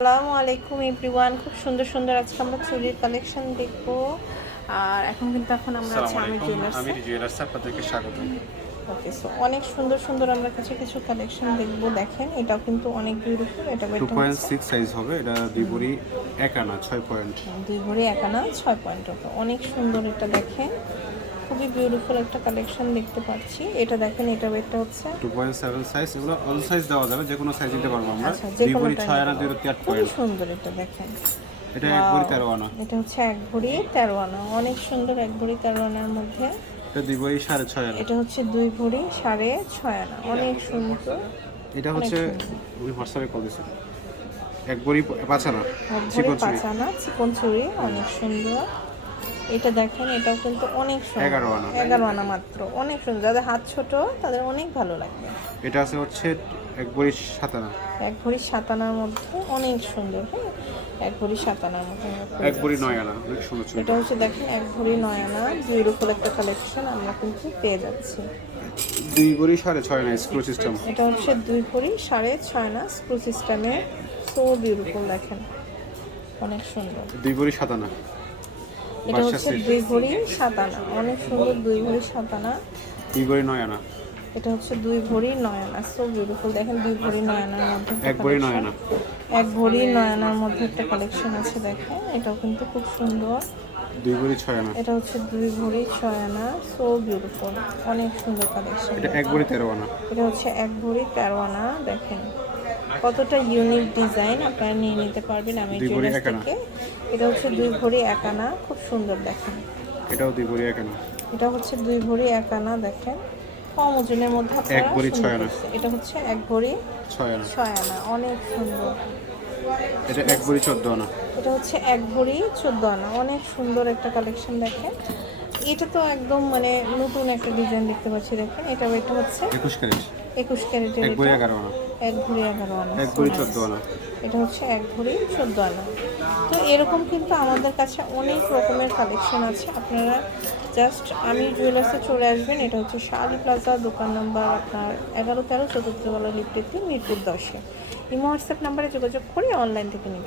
আসসালামু আলাইকুম এভরিওয়ান। খুব সুন্দর সুন্দর আজকে আমরা চুরির কালেকশন দেখব। আর এখন কিন্তু এখন আমরা আছি আমি আলাইকুম আমি জুয়েলার্স আপনাদেরকে স্বাগত। ওকে সো অনেক সুন্দর সুন্দর আমরা কিছু কিছু কালেকশন দেখব। দেখেন এটাও কিন্তু অনেক বিউটিফুল এটা টু বেটা পয়েন্ট সিক্স সাইজ হবে এটা দুই ভরি এক আনা ছয় পয়েন্ট দুই ভরি একানা ছয় পয়েন্ট ওকে অনেক সুন্দর এটা দেখেন। খুবই বিউটিফুল একটা কালেকশন দেখতে পাচ্ছি। এটা দেখেন এটা বেটটা হচ্ছে। টু পয়েন্ট সেভেন সাইজ এগুলো অল সাইজ দেওয়া যাবে যে কোনো সাইজ দিতে পারব আমরা। আচ্ছা দুই ভরি কোনোটা ছয় আনা দুই ভরি আট খুবই পয়েন্ট সুন্দর এটা দেখেন। এটা এক ভরি তেরো আনা। এটা হচ্ছে এক ভরি তেরো আনা। অনেক সুন্দর এক ভরি তেরো আনার মধ্যে। এটা দুই ভরি সাড়ে ছয় আনা। এটা হচ্ছে দুই ভরি সাড়ে ছয় আনা। অনেক সুন্দর। এটা হচ্ছে আমি হোয়াটসঅ্যাপে কল দিচ্ছি এক ভরি পাঁচ আনা এক ভরি চিকন চুড়ি। পাঁচ আনা চিকন চুড়ি অনেক সুন্দর। এটা দেখেন এটাও কিন্তু অনেক সুন্দর। এগারো আনা। আনা মাত্র অনেক সুন্দর। যাদের হাত ছোট তাদের অনেক ভালো লাগবে। এটা আছে হচ্ছে এক ভরি সাতানা এক ভরি সাত আনার মধ্যে অনেক সুন্দর হ্যাঁ? এক ভরি সাত আনার মধ্যে এক ভরি নয় আনা অনেক সুন্দর এটা হচ্ছে দেখেন এক ভরি নয় আনা বিউটিফুল একটা কালেকশন আমরা কিন্তু পেয়ে যাচ্ছি। দুই ভরি সাড়ে ছয় আনা স্ক্রু সিস্টেম এটা হচ্ছে দুই ভরি সাড়ে ছয় না স্ক্রু সিস্টেমে সো বিউটিফুল দেখেন। অনেক সুন্দর। দুই ভরি সাত আনা। এটা হচ্ছে দুই ভরি সাত আনা অনেক সুন্দর দুই ভরি সাত আনা দুই ভরি নয় আনা এটা হচ্ছে দুই ভরি নয় আনা সো বিউটিফুল দেখেন দুই ভরি নয় আনার মধ্যে এক ভরি নয় আনা এক ভরি নয় আনার মধ্যে একটা কালেকশন আছে দেখেন। এটাও কিন্তু খুব সুন্দর। দুই ভরি ছয় আনা এটা হচ্ছে দুই ভরি ছয় আনা সো বিউটিফুল অনেক সুন্দর কালেকশন এটা এক ভরি তেরো আনা। এটা হচ্ছে এক ভরি তেরো আনা দেখেন। কতটা ইউনিক ডিজাইন আপনারা নিয়ে নিতে পারবেন আমি জুয়েলার্স থেকে। এটা হচ্ছে দুই ভরি এক আনা খুব সুন্দর দেখেন। এটাও দুই ভরি এক আনা এটা হচ্ছে দুই ভরি এক আনা দেখেন। কম ওজনের মধ্যে এক ভরি ছয় আনা। এটা হচ্ছে এক ভরি ছয় আনা ছয় আনা অনেক সুন্দর। এটা এক ভরি চোদ্দ আনা। এটা হচ্ছে এক ভরি চোদ্দ আনা অনেক সুন্দর একটা কালেকশন দেখেন। এটা তো একদম মানে নতুন একটা ডিজাইন দেখতে পাচ্ছি দেখেন এটা এটা হচ্ছে একুশ ক্যারেট। একুশ ক্যারেটের এক ভরি এটা এগারো আনা। এক ভরি এগারো আনা এক ভরি So চোদ্দ nice. আনা। এটা হচ্ছে এক ভরি চোদ্দ আনা। তো এরকম কিন্তু আমাদের কাছে অনেক রকমের কালেকশন আছে। আপনারা জাস্ট আমি জুয়েলার্সে চলে আসবেন এটা হচ্ছে শালি প্লাজা দোকান নাম্বার আপনার এগারো তেরো চতুর্থ বেলা লিফটেতে মিরপুর দশে। ইমো হোয়াটসঅ্যাপ নাম্বারে যোগাযোগ করে অনলাইন থেকে নিতে